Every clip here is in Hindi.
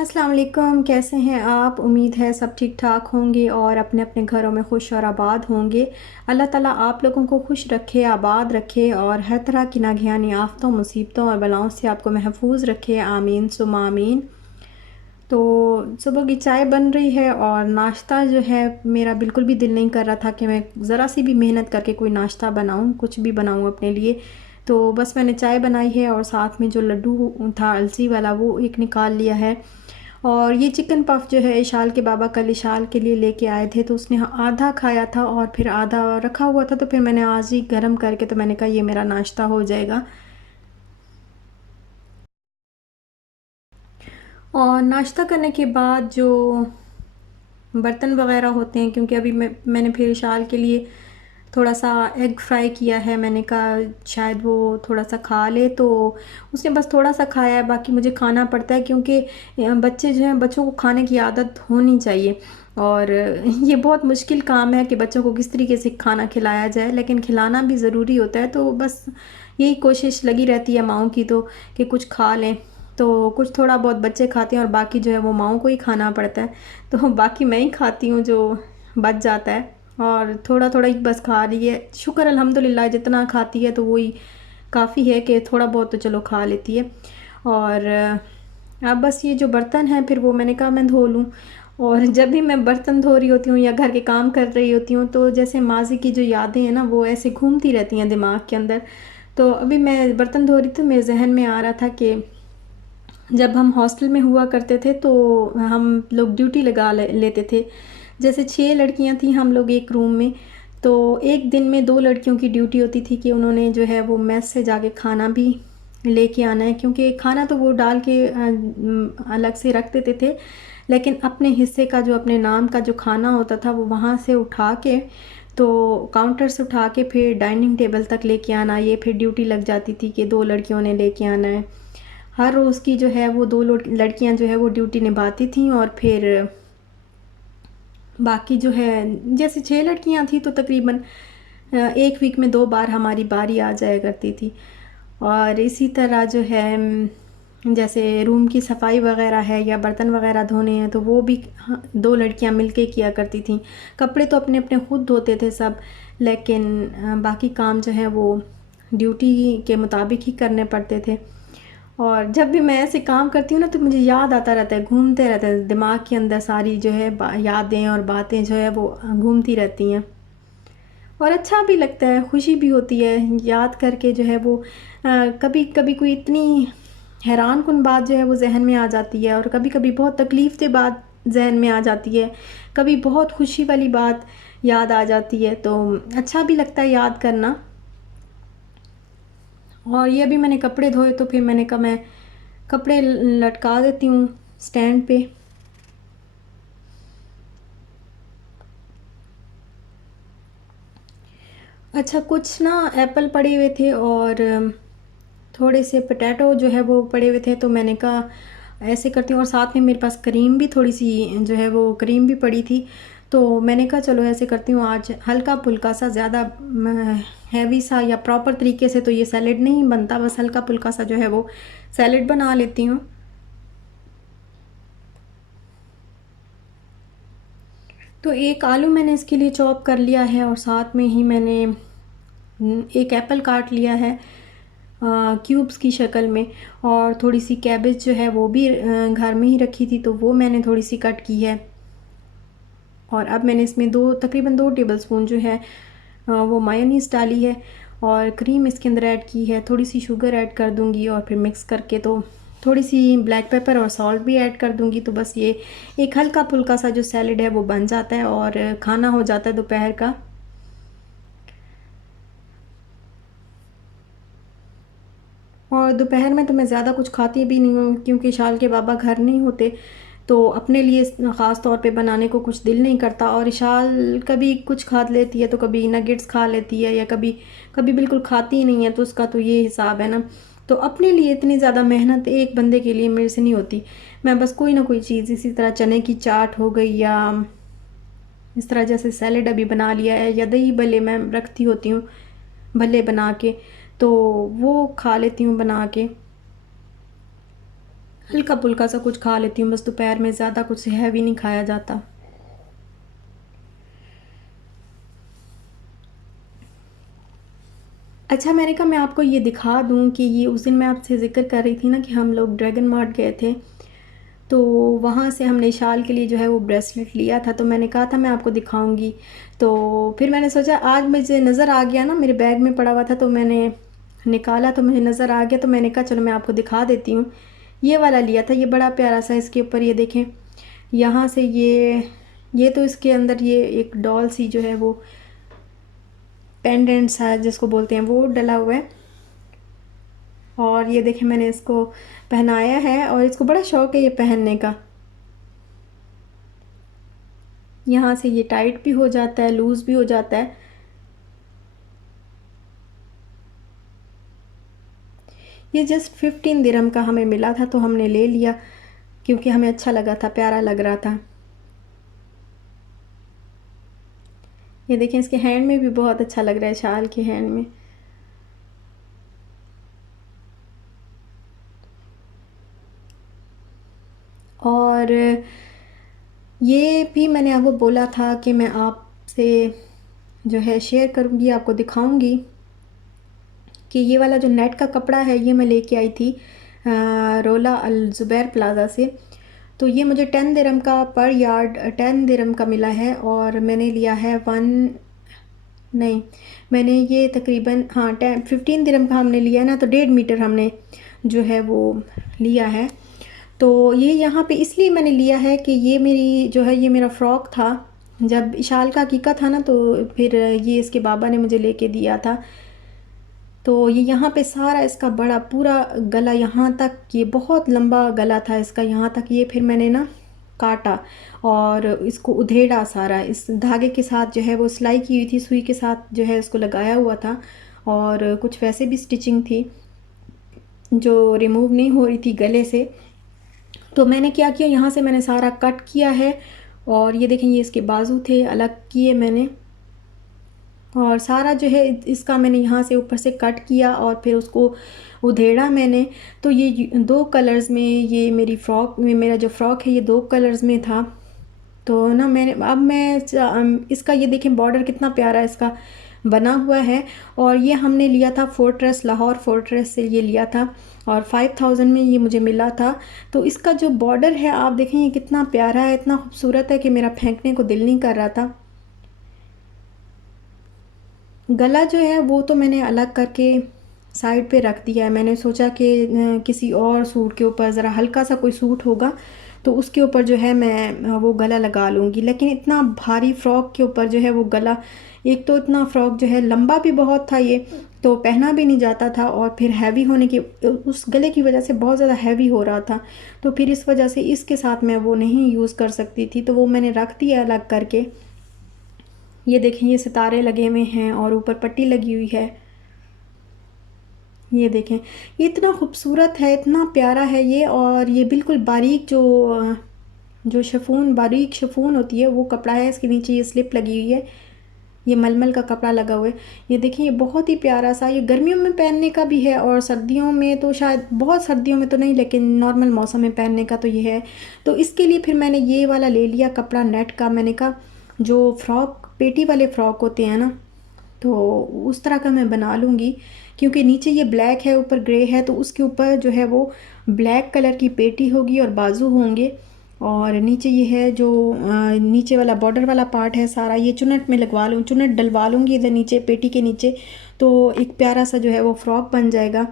अस्सलाम वालेकुम। कैसे हैं आप? उम्मीद है सब ठीक ठाक होंगे और अपने अपने घरों में खुश और आबाद होंगे। अल्लाह ताला आप लोगों को खुश रखे, आबाद रखे और हर तरह की नागहानी आफ़तों, मुसीबतों और बलाओं से आपको महफूज रखे। आमीन सुम्मा आमीन। तो सुबह की चाय बन रही है और नाश्ता जो है मेरा बिल्कुल भी दिल नहीं कर रहा था कि मैं ज़रा सी भी मेहनत करके कोई नाश्ता बनाऊं, कुछ भी बनाऊं अपने लिए। तो बस मैंने चाय बनाई है और साथ में जो लड्डू था अलसी वाला वो एक निकाल लिया है। और ये चिकन पफ जो है इशाल के बाबा कल इशाल के लिए लेके आए थे, तो उसने आधा खाया था और फिर आधा रखा हुआ था, तो फिर मैंने आज ही गर्म करके तो मैंने कहा ये मेरा नाश्ता हो जाएगा। और नाश्ता करने के बाद जो बर्तन वगैरह होते हैं, क्योंकि अभी मैंने फिर इशाल के लिए थोड़ा सा एग फ्राई किया है। मैंने कहा शायद वो थोड़ा सा खा ले, तो उसने बस थोड़ा सा खाया है, बाकी मुझे खाना पड़ता है क्योंकि बच्चे जो हैं, बच्चों को खाने की आदत होनी चाहिए। और ये बहुत मुश्किल काम है कि बच्चों को किस तरीके से खाना खिलाया जाए, लेकिन खिलाना भी ज़रूरी होता है। तो बस यही कोशिश लगी रहती है माओं की, तो कि कुछ खा लें। तो कुछ थोड़ा बहुत बच्चे खाते हैं और बाकी जो है वो माओं को ही खाना पड़ता है। तो बाकी मैं ही खाती हूँ जो बच जाता है, और थोड़ा थोड़ा ही बस खा रही है। शुक्र अल्हम्दुलिल्लाह, जितना खाती है तो वही काफ़ी है कि थोड़ा बहुत तो चलो खा लेती है। और अब बस ये जो बर्तन हैं फिर वो मैंने कहा मैं धो लूँ। और जब भी मैं बर्तन धो रही होती हूँ या घर के काम कर रही होती हूँ, तो जैसे माजी की जो यादें हैं ना वो ऐसे घूमती रहती हैं दिमाग के अंदर। तो अभी मैं बर्तन धो रही थी, मेरे जहन में आ रहा था कि जब हम हॉस्टल में हुआ करते थे तो हम लोग ड्यूटी लगा लेते थे। जैसे 6 लड़कियां थी हम लोग एक रूम में, तो एक दिन में 2 लड़कियों की ड्यूटी होती थी कि उन्होंने जो है वो मेस से जाके खाना भी लेके आना है, क्योंकि खाना तो वो डाल के अलग से रख देते थे, लेकिन अपने हिस्से का जो अपने नाम का जो खाना होता था वो वहाँ से उठा के, तो काउंटर से उठा के फिर डाइनिंग टेबल तक लेके आना, ये फिर ड्यूटी लग जाती थी कि 2 लड़कियों ने लेके आना है। हर रोज़ की जो है वो 2 लड़कियां जो है वो ड्यूटी निभाती थी, और फिर बाकी जो है जैसे 6 लड़कियां थी तो तकरीबन एक वीक में 2 बार हमारी बारी आ जाया करती थी। और इसी तरह जो है जैसे रूम की सफाई वगैरह है या बर्तन वगैरह धोने हैं तो वो भी 2 लड़कियां मिलके किया करती थी। कपड़े तो अपने अपने खुद धोते थे सब, लेकिन बाकी काम जो है वो ड्यूटी के मुताबिक ही करने पड़ते थे। और जब भी मैं ऐसे काम करती हूँ ना तो मुझे याद आता रहता है, घूमते रहता है दिमाग के अंदर, सारी जो है यादें और बातें जो है वो घूमती रहती हैं। और अच्छा भी लगता है, खुशी भी होती है याद करके जो है वो कभी कभी कोई इतनी हैरान कुन बात जो है वो जहन में आ जाती है, और कभी कभी बहुत तकलीफ दे बात जहन में आ जाती है, कभी बहुत खुशी वाली बात याद आ जाती है, तो अच्छा भी लगता है याद करना। और ये अभी मैंने कपड़े धोए तो फिर मैंने कहा मैं कपड़े लटका देती हूँ स्टैंड पे। अच्छा, कुछ ना एप्पल पड़े हुए थे और थोड़े से पोटैटो जो है वो पड़े हुए थे, तो मैंने कहा ऐसे करती हूँ। और साथ में मेरे पास क्रीम भी थोड़ी सी जो है वो क्रीम भी पड़ी थी, तो मैंने कहा चलो ऐसे करती हूँ, आज हल्का फुल्का सा, ज़्यादा हैवी सा या प्रॉपर तरीके से तो ये सैलेड नहीं बनता, बस हल्का फुल्का सा जो है वो सैलेड बना लेती हूँ। तो एक आलू मैंने इसके लिए चॉप कर लिया है, और साथ में ही मैंने एक एप्पल काट लिया है क्यूब्स की शक्ल में। और थोड़ी सी कैबेज जो है वो भी घर में ही रखी थी, तो वो मैंने थोड़ी सी कट की है। और अब मैंने इसमें तकरीबन 2 टेबलस्पून जो है वो मायोनीज डाली है, और क्रीम इसके अंदर ऐड की है, थोड़ी सी शुगर ऐड कर दूंगी, और फिर मिक्स करके तो थोड़ी सी ब्लैक पेपर और सॉल्ट भी ऐड कर दूंगी, तो बस ये एक हल्का फुल्का सा जो सैलेड है वो बन जाता है और खाना हो जाता है दोपहर का। और दोपहर में तो मैं ज़्यादा कुछ खाती भी नहीं हूँ, क्योंकि शाल के बाबा घर नहीं होते, तो अपने लिए ख़ास तौर पे बनाने को कुछ दिल नहीं करता। और इशाल कभी कुछ खा लेती है, तो कभी नगेट्स खा लेती है, या कभी कभी बिल्कुल खाती ही नहीं है, तो उसका तो ये हिसाब है ना। तो अपने लिए इतनी ज़्यादा मेहनत एक बंदे के लिए मेरे से नहीं होती। मैं बस कोई ना कोई चीज़, इसी तरह चने की चाट हो गई, या इस तरह जैसे सैलेड अभी बना लिया है, या दही भल्ले मैं रखती होती हूँ भल्ले बना के, तो वो खा लेती हूँ बना के। हल्का फुल्का सा कुछ खा लेती हूँ बस, दोपहर में ज़्यादा कुछ हैवी नहीं खाया जाता। अच्छा, मैंने कहा मैं आपको ये दिखा दूँ कि ये उस दिन मैं आपसे ज़िक्र कर रही थी ना कि हम लोग ड्रैगन मार्ट गए थे, तो वहाँ से हमने शाल के लिए जो है वो ब्रेसलेट लिया था, तो मैंने कहा था मैं आपको दिखाऊंगी। तो फिर मैंने सोचा आज मुझे नज़र आ गया ना, मेरे बैग में पड़ा हुआ था तो मैंने निकाला, तो मुझे नज़र आ गया, तो मैंने कहा चलो मैं आपको दिखा देती हूँ। ये वाला लिया था, ये बड़ा प्यारा सा, इसके ऊपर ये देखें यहाँ से ये तो इसके अंदर ये एक डॉल सी जो है वो पेंडेंट सा जिसको बोलते हैं वो डला हुआ है। और ये देखें मैंने इसको पहनाया है और इसको बड़ा शौक है ये पहनने का। यहाँ से ये टाइट भी हो जाता है, लूज़ भी हो जाता है। ये जस्ट 15 दिरहम का हमें मिला था तो हमने ले लिया क्योंकि हमें अच्छा लगा था, प्यारा लग रहा था। ये देखें इसके हैंड में भी बहुत अच्छा लग रहा है, शाल के हैंड में। और ये भी मैंने आपको बोला था कि मैं आपसे जो है शेयर करूँगी, आपको दिखाऊँगी कि ये वाला जो नेट का कपड़ा है ये मैं लेके आई थी रोला अल ज़ुबैर प्लाज़ा से। तो ये मुझे 10 दिरहम का पर यार्ड 10 दिरहम का मिला है और मैंने लिया है नहीं, मैंने ये तकरीबन 15 दिरहम का हमने लिया है ना, तो 1.5 मीटर हमने जो है वो लिया है। तो ये यहाँ पे इसलिए मैंने लिया है कि ये मेरी जो है ये मेरा फ़्रॉक था, जब इशाल का अकीक़ा था ना तो फिर ये इसके बाबा ने मुझे लेके दिया था। तो ये यहाँ पे सारा इसका बड़ा पूरा गला यहाँ तक, ये बहुत लंबा गला था इसका यहाँ तक, ये फिर मैंने ना काटा और इसको उधेड़ा सारा, इस धागे के साथ जो है वो सिलाई की हुई थी, सुई के साथ जो है इसको लगाया हुआ था। और कुछ वैसे भी स्टिचिंग थी जो रिमूव नहीं हो रही थी गले से। तो मैंने क्या किया, यहाँ से मैंने सारा कट किया है और ये देखें ये इसके बाजू थे, अलग किए मैंने और सारा जो है इसका मैंने यहाँ से ऊपर से कट किया और फिर उसको उधेड़ा मैंने। तो ये 2 कलर्स में ये मेरी फ़्रॉक में, मेरा जो फ़्रॉक है ये 2 कलर्स में था। तो ना मैंने अब मैं इसका ये देखें बॉर्डर कितना प्यारा इसका बना हुआ है। और ये हमने लिया था फोर्ट्रेस, लाहौर फोर्ट्रेस से ये लिया था और 5000 में ये मुझे मिला था। तो इसका जो बॉर्डर है आप देखें ये कितना प्यारा है, इतना खूबसूरत है कि मेरा फेंकने को दिल नहीं कर रहा था। गला जो है वो तो मैंने अलग करके साइड पे रख दिया है। मैंने सोचा कि किसी और सूट के ऊपर ज़रा हल्का सा कोई सूट होगा तो उसके ऊपर जो है मैं वो गला लगा लूँगी, लेकिन इतना भारी फ़्रॉक के ऊपर जो है वो गला, एक तो इतना फ़्रॉक जो है लंबा भी बहुत था ये, तो पहना भी नहीं जाता था और फिर हैवी होने की उस गले की वजह से बहुत ज़्यादा हैवी हो रहा था। तो फिर इस वजह से इसके साथ मैं वो नहीं यूज़ कर सकती थी, तो वो मैंने रख दिया अलग करके। ये देखें ये सितारे लगे हुए हैं और ऊपर पट्टी लगी हुई है। ये देखें ये इतना खूबसूरत है, इतना प्यारा है ये। और ये बिल्कुल बारीक जो शिफॉन, बारीक शिफॉन होती है वो कपड़ा है, इसके नीचे ये स्लिप लगी हुई है, ये मलमल का कपड़ा लगा हुआ है। ये देखिए ये बहुत ही प्यारा सा, ये गर्मियों में पहनने का भी है और सर्दियों में तो शायद, बहुत सर्दियों में तो नहीं लेकिन नॉर्मल मौसम में पहनने का तो ये है। तो इसके लिए फिर मैंने ये वाला ले लिया कपड़ा नेट का। मैंने कहा जो फ़्रॉक पेटी वाले फ़्रॉक होते हैं ना, तो उस तरह का मैं बना लूँगी क्योंकि नीचे ये ब्लैक है ऊपर ग्रे है, तो उसके ऊपर जो है वो ब्लैक कलर की पेटी होगी और बाजू होंगे। और नीचे ये है जो नीचे वाला बॉर्डर वाला पार्ट है सारा ये चुन्नट में लगवा लूँ, चुन्नट डलवा लूँगी इधर नीचे पेटी के नीचे, तो एक प्यारा सा जो है वो फ़्रॉक बन जाएगा।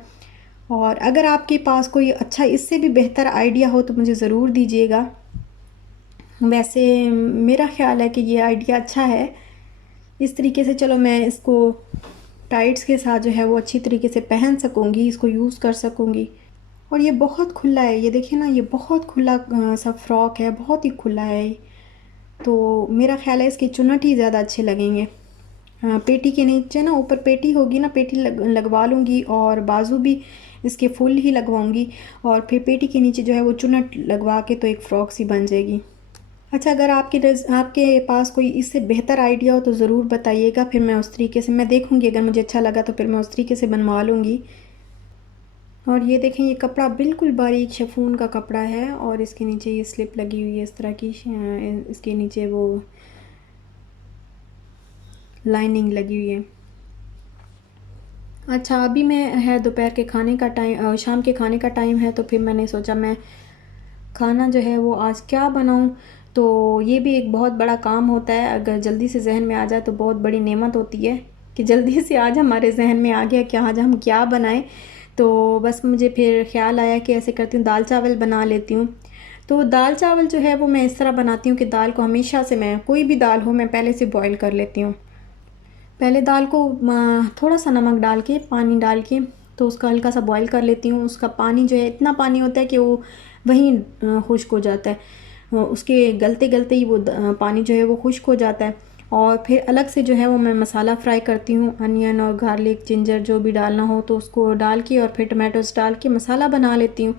और अगर आपके पास कोई अच्छा इससे भी बेहतर आइडिया हो तो मुझे ज़रूर दीजिएगा। वैसे मेरा ख़्याल है कि ये आइडिया अच्छा है। इस तरीके से चलो मैं इसको टाइट्स के साथ जो है वो अच्छी तरीके से पहन सकूँगी, इसको यूज़ कर सकूँगी। और ये बहुत खुला है, ये देखिए ना ये बहुत खुला सा फ्रॉक है, बहुत ही खुला है। तो मेरा ख्याल है इसके चुन्नट ही ज़्यादा अच्छे लगेंगे। पेटी के नीचे ना ऊपर पेटी होगी ना, पेटी लगवा लूँगी और बाजू भी इसके फुल ही लगवाऊँगी और फिर पेटी के नीचे जो है वो चुन्नट लगवा के तो एक फ़्रॉक सी बन जाएगी। अच्छा, अगर आपके पास कोई इससे बेहतर आइडिया हो तो ज़रूर बताइएगा, फिर मैं उस तरीके से मैं देखूँगी, अगर मुझे अच्छा लगा तो फिर मैं उस तरीके से बनवा लूँगी। और ये देखें, ये कपड़ा बिल्कुल बारीक शिफॉन का कपड़ा है और इसके नीचे ये स्लिप लगी हुई है इस तरह की, इसके नीचे वो लाइनिंग लगी हुई है। अच्छा, अभी मैं है दोपहर के खाने का टाइम, शाम के खाने का टाइम है, तो फिर मैंने सोचा मैं खाना जो है वो आज क्या बनाऊं। तो ये भी एक बहुत बड़ा काम होता है, अगर जल्दी से जहन में आ जाए तो बहुत बड़ी नेमत होती है कि जल्दी से आज हमारे जहन में आ गया कि आज हम क्या बनाएं। तो बस मुझे फिर ख्याल आया कि ऐसे करती हूँ, दाल चावल बना लेती हूँ। तो दाल चावल जो है वो मैं इस तरह बनाती हूँ कि दाल को हमेशा से, मैं कोई भी दाल हो, मैं पहले से बॉईल कर लेती हूँ। पहले दाल को थोड़ा सा नमक डाल के, पानी डाल के, तो उसका हल्का सा बॉईल कर लेती हूँ। उसका पानी जो है इतना पानी होता है कि वो वहीं खुश्क हो जाता है, उसके गलते गलते ही वो पानी जो है वो खुश्क हो जाता है। और फिर अलग से जो है वो मैं मसाला फ्राई करती हूँ, अनियन और गार्लिक जिंजर जो भी डालना हो तो उसको डाल के, और फिर टमाटोस डाल के मसाला बना लेती हूँ।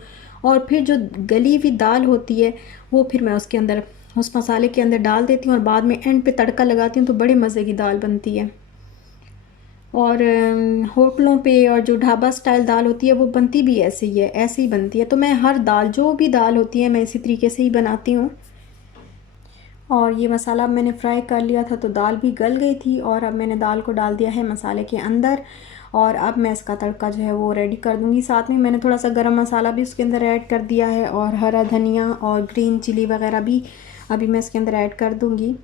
और फिर जो गली हुई दाल होती है वो फिर मैं उसके अंदर, उस मसाले के अंदर डाल देती हूँ, और बाद में एंड पे तड़का लगाती हूँ, तो बड़े मज़े की दाल बनती है। और होटलों पे और जो ढाबा स्टाइल दाल होती है वो बनती भी ऐसे ही है, ऐसे ही बनती है। तो मैं हर दाल, जो भी दाल होती है, मैं इसी तरीके से ही बनाती हूँ। और ये मसाला मैंने फ्राई कर लिया था तो दाल भी गल गई थी, और अब मैंने दाल को डाल दिया है मसाले के अंदर, और अब मैं इसका तड़का जो है वो रेडी कर दूँगी। साथ में मैंने थोड़ा सा गरम मसाला भी उसके अंदर ऐड कर दिया है, और हरा धनिया और ग्रीन चिली वगैरह भी अभी मैं इसके अंदर ऐड कर दूँगी।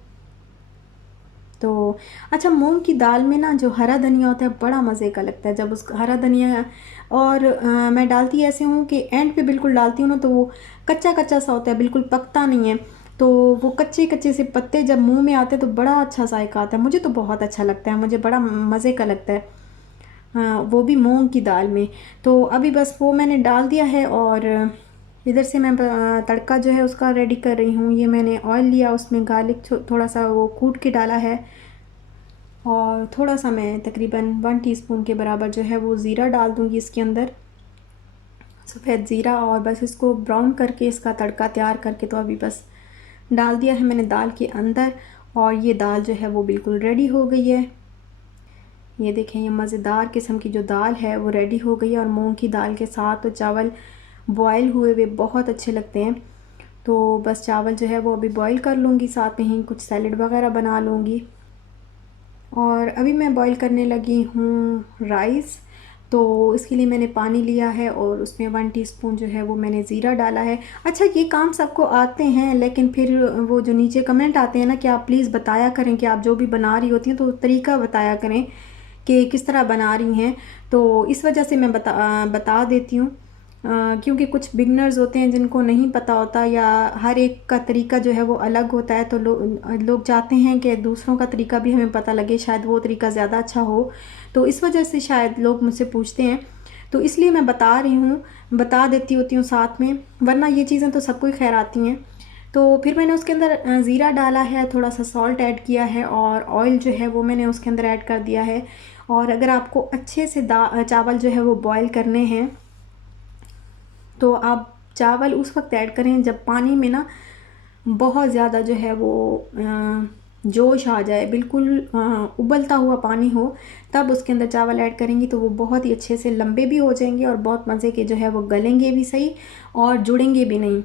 तो अच्छा, मूंग की दाल में ना जो हरा धनिया होता है बड़ा मज़े का लगता है, जब उस हरा धनिया, और मैं डालती ऐसे हूँ कि एंड पे बिल्कुल डालती हूँ ना, तो वो कच्चा कच्चा सा होता है, बिल्कुल पकता नहीं है। तो वो कच्चे कच्चे से पत्ते जब मुंह में आते हैं तो बड़ा अच्छा जायका आता है, मुझे तो बहुत अच्छा लगता है, मुझे बड़ा मज़े का लगता है। हाँ, वो भी मूंग की दाल में। तो अभी बस वो मैंने डाल दिया है, और इधर से मैं तड़का जो है उसका रेडी कर रही हूँ। ये मैंने ऑयल लिया, उसमें गार्लिक थोड़ा सा वो कूट के डाला है, और थोड़ा सा मैं तकरीबन 1 टीस्पून के बराबर जो है वो ज़ीरा डाल दूँगी इसके अंदर, सफ़ेद ज़ीरा। और बस इसको ब्राउन करके इसका तड़का तैयार करके तो अभी बस डाल दिया है मैंने दाल के अंदर, और ये दाल जो है वो बिल्कुल रेडी हो गई है। ये देखें, ये मज़ेदार किस्म की जो दाल है वो रेडी हो गई है, और मूंग की दाल के साथ तो चावल बॉयल हुए हुए बहुत अच्छे लगते हैं। तो बस चावल जो है वो अभी बॉयल कर लूँगी, साथ में ही कुछ सैलेड वगैरह बना लूँगी। और अभी मैं बॉईल करने लगी हूँ राइस। तो इसके लिए मैंने पानी लिया है, और उसमें 1 टीस्पून जो है वो मैंने ज़ीरा डाला है। अच्छा, ये काम सबको आते हैं, लेकिन फिर वो जो नीचे कमेंट आते हैं ना कि आप प्लीज़ बताया करें कि आप जो भी बना रही होती हैं तो तरीका बताया करें कि किस तरह बना रही हैं। तो इस वजह से मैं बता देती हूँ, क्योंकि कुछ बिगनर्स होते हैं जिनको नहीं पता होता, या हर एक का तरीका जो है वो अलग होता है, तो लोग चाहते हैं कि दूसरों का तरीका भी हमें पता लगे, शायद वो तरीका ज़्यादा अच्छा हो। तो इस वजह से शायद लोग मुझसे पूछते हैं, तो इसलिए मैं बता रही हूँ, बता देती होती हूँ साथ में, वरना ये चीज़ें तो सबको ही खैर आती हैं। तो फिर मैंने उसके अंदर ज़ीरा डाला है, थोड़ा सा सॉल्ट ऐड किया है, और ऑयल जो है वो मैंने उसके अंदर ऐड कर दिया है। और अगर आपको अच्छे से चावल जो है वो बॉयल करने हैं, तो आप चावल उस वक्त ऐड करें जब पानी में ना बहुत ज़्यादा जो है वो जोश आ जाए, बिल्कुल उबलता हुआ पानी हो, तब उसके अंदर चावल ऐड करेंगी तो वो बहुत ही अच्छे से लंबे भी हो जाएंगे, और बहुत मज़े के जो है वो गलेंगे भी सही, और जुड़ेंगे भी नहीं।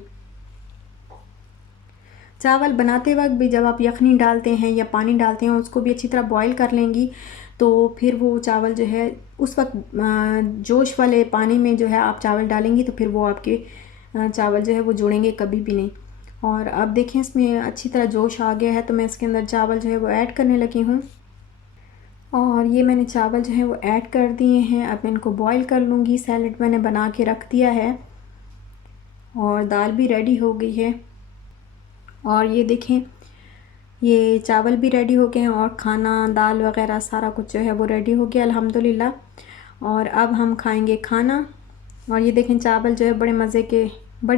चावल बनाते वक्त भी जब आप यखनी डालते हैं या पानी डालते हैं, उसको भी अच्छी तरह बॉईल कर लेंगी, तो फिर वो चावल जो है उस वक्त जोश वाले पानी में जो है आप चावल डालेंगी, तो फिर वो आपके चावल जो है वो जुड़ेंगे कभी भी नहीं। और अब देखें, इसमें अच्छी तरह जोश आ गया है, तो मैं इसके अंदर चावल जो है वो ऐड करने लगी हूँ। और ये मैंने चावल जो है वो ऐड कर दिए हैं, अब मैं इनको बॉईल कर लूँगी। सैलेड मैंने बना के रख दिया है, और दाल भी रेडी हो गई है। और ये देखें, ये चावल भी रेडी हो गए हैं, और खाना, दाल वगैरह सारा कुछ जो है वो रेडी हो गया अल्हम्दुलिल्लाह। और अब हम खाएंगे खाना। और ये देखें, चावल जो है बड़े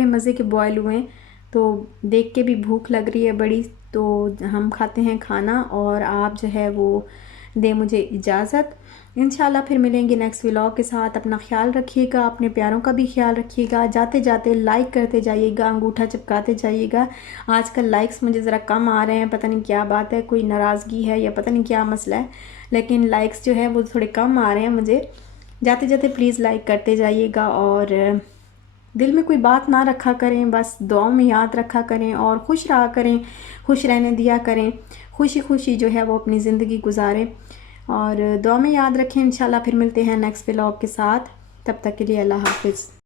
मज़े के बॉयल हुए हैं, तो देख के भी भूख लग रही है बड़ी। तो हम खाते हैं खाना, और आप जो है वो दे मुझे इजाज़त। इंशाल्लाह फिर मिलेंगे नेक्स्ट व्लॉग के साथ। अपना ख्याल रखिएगा, अपने प्यारों का भी ख्याल रखिएगा। जाते जाते लाइक करते जाइएगा, अंगूठा चिपकाते जाइएगा। आजकल लाइक्स मुझे ज़रा कम आ रहे हैं, पता नहीं क्या बात है, कोई नाराज़गी है या पता नहीं क्या मसला है, लेकिन लाइक्स जो है वो थोड़े कम आ रहे हैं मुझे। जाते जाते प्लीज़ लाइक करते जाइएगा, और दिल में कोई बात ना रखा करें, बस दुआओं में याद रखा करें और खुश रहा करें, खुश रहने दिया करें, खुशी खुशी जो है वो अपनी ज़िंदगी गुजारें। और दुआ में याद रखें। इंशाल्लाह फिर मिलते हैं नेक्स्ट व्लॉग के साथ। तब तक के लिए अल्लाह हाफ़िज़।